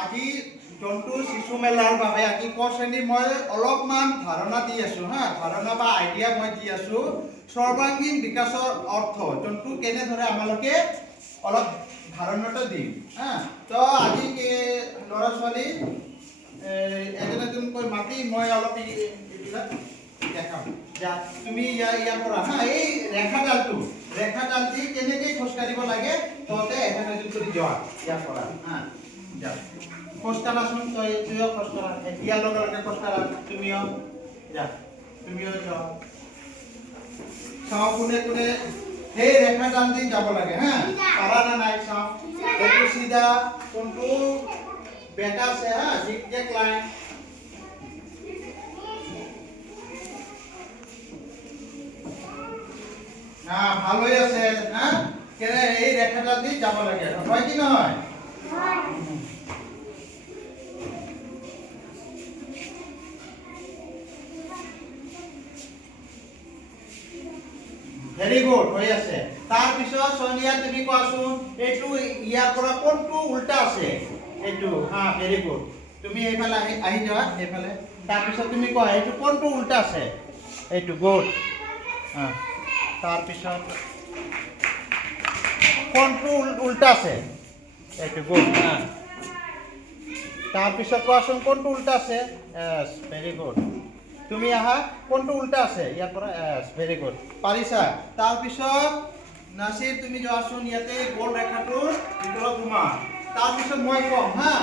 আজি জন্তু শিশু মেলাৰ বাবে আজি ক শ্ৰেণীৰ মই অলপমান ধাৰণা দি আছো হা ধাৰণা বা আইডিয়া মই দি আছো সৰ্বাঙ্গীন বিকাশৰ অৰ্থ জন্তু কেনেদৰে আমালোকে অলপ ধাৰণাটো দিম হা তো আজি ল'ৰা ছোৱালী এজন এজনকৈ মাতি মই অলপ এইবিলাক দেখাম যা তুমি ইয়াৰ পৰা হা এই ৰেখাডালটি কেনেকৈ খোজ কাঢ়িব লাগে তহঁতে এজন এজন কৰি যোৱা ইয়াৰ পৰা হা যা খোজ কাঢ়াচোন তুমিও খোজ কাঢ়া ইয়াৰ লগে লগে খোজ কাঢ়া তুমিও যোৱা চাওঁ কোনে কোনে সেই ৰেখাডালটি যাব লাগে হা পাৰা না নাই চাওঁ এইটো চিধা কোনটো বেটা আছে হা জিগজেগ লাইন ভাল হৈ আছে হা কেনে এই ৰেখাডাল দি যাব লাগে হয় কি নহয় ভেৰি গুড হৈ আছে তাৰ পিছত সোনিয়া তুমি কোৱাচোন এইটো ইয়াৰ পৰা কোনটো উল্টা আছে এইটো হা ভেৰি গুড তুমি এইফালে আহি যোৱা এইফালে তাৰ পিছত তুমি কোৱা এইটো কোনটো উল্টা আছে এইটো গুড হা তাৰ পিছত কোনটো উল্টা আছে এইটো গুড হা তাৰ পিছত কোৱাচোন কোনটো উল্টা আছে এছ ভেৰি গুড তুমি আহা কোনটো উল্টা আছে ইয়াৰ পৰা এছ ভেৰি গুড পাৰিছা তাৰ পিছত নাছিৰ তুমি যোৱাচোন ইয়াতে গোল ৰেখাটোৰ ভিতৰত সোমা তাৰ পিছত মই কম হা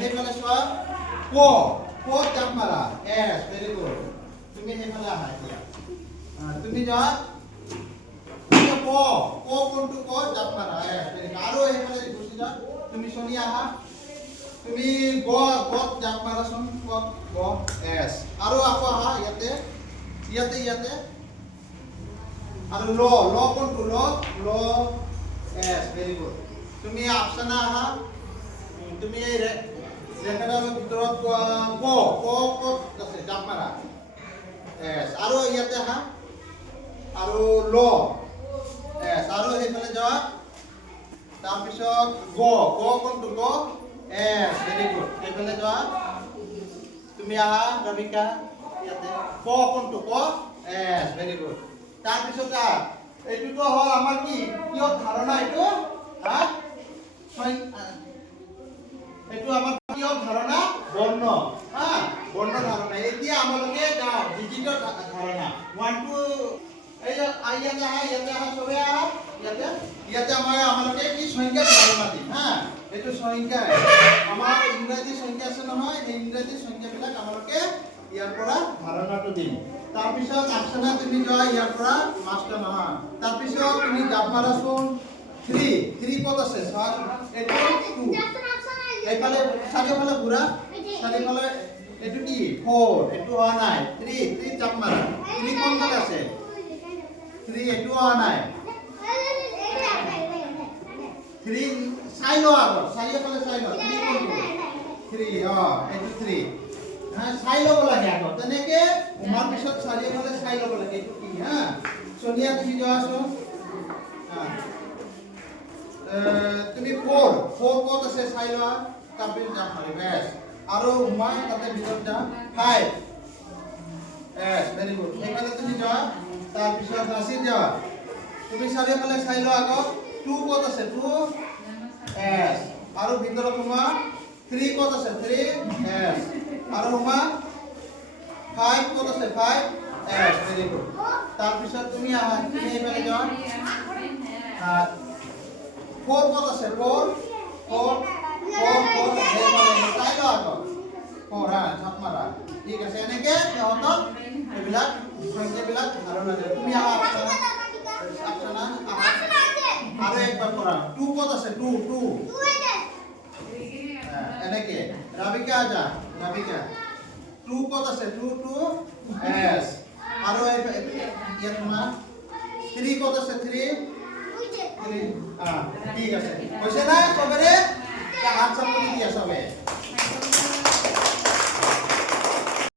সেইফালে চোৱা ক জাপ মাৰা এছ ভেৰি গুড তুমি সেইফালে আহা এতিয়া তুমি যোৱা কোনটো জাপ মাৰা আৰু এইফালে গুচি যোৱা তুমি সোনিয়া আহা তুমি জাপ মাৰাচোন এছ আৰু আকৌ আহা ইয়াতে আৰু ল কোনটো ল এছ ভেৰি গুড তুমি আফচানা আহা তুমি এই ৰেখাডালৰ ভিতৰত ক'ত আছে জাপ মাৰা এছ আৰু ইয়াতে আহা আৰু ল এছ আৰু সেইফালে যোৱা তাৰপিছত কোনটো এছ ভেৰি গুড সেইফালে যোৱা তুমি আহা ৰবিকা ইয়াতে কোনটো এছ ভেৰি গুড তাৰপিছত এইটোতো হ'ল আমাৰ কি কিয় ধাৰণা এইটো এইটো আমাৰ কিয় ধাৰণা বৰ্ণ বৰ্ণ ধাৰণা এতিয়া আমালোকে যাওঁ ডিজিটৰ ধাৰণা 1 2 ইয়াতে আহা চবে আহা ইয়াতে আমালোকে কি সংখ্যা ধাৰণা দিম হা এইটো সংখ্যা আমাৰ ইংৰাজী সংখ্যা আছে নহয় এই ইংৰাজী সংখ্যাবিলাক আমালোকে ইয়াৰ পৰা ধাৰণাটো দিম তাৰপিছত আফচানা তুমি যোৱা ইয়াৰ পৰা মাষ্টাৰ নহয় তাৰপিছত তুমি জাপ মাৰাচোন 3 ক'ত আছে চোৱা এইটো 2 এইফালে চাৰিওফালে ঘূৰা চাৰিওফালে এইটো কি 4 এইটো হোৱা নাই 3 জাপ মাৰা 3 কোনফালে আছে 3 এইটো হোৱা নাই 3 চাই লোৱা আগত চাৰিওফালে চাই লোৱা 3 কোনটো 3 এইটো 3 চাই ল'ব লাগে আগত তেনেকে উমাৰ পিছত চাৰিওফালে চাই ল'ব লাগে এইটো কি হা সোনিয়া তুমি যোৱাচোন তুমি 4 ক'ত আছে চাই লোৱা তাৰপিছত যাম মাৰি বেছ আৰু উমা তাতে ভিতৰত যা 5 এছ ভেৰি গুড এইফালে তুমি যোৱা তাৰপিছত নাছিৰ যোৱা তুমি চাৰিওফালে চাই লোৱা আগত 2 ক'ত আছে 2 এছ আৰু ভিতৰত উমা 3 ক'ত আছে 3 এছ আৰু উমা 5 ক'ত আছে 5 এছ ভেৰি গুড তাৰপিছত তুমি আহা তুমি এইফালে যোৱা 4 ক'ত আছে 4 চাই লোৱা আগত 4 চাপ মাৰা ঠিক আছে এনেকে সিহঁতক এইবিলাক সংখ্যাবিলাক ধাৰণা দিয়ে তুমি আহা আফচানা আৰু একবাৰ কৰা 2 ক'ত আছে 2 এনেকে ৰাবিকা যা ৰাবিকা 2 ক'ত আছে 2 এছ আৰু ইয়াত তোমাৰ 3 ক'ত আছে 3 ঠিক আছে হৈছে না চবেৰে হাত চাপ কৰি দিয়া চবে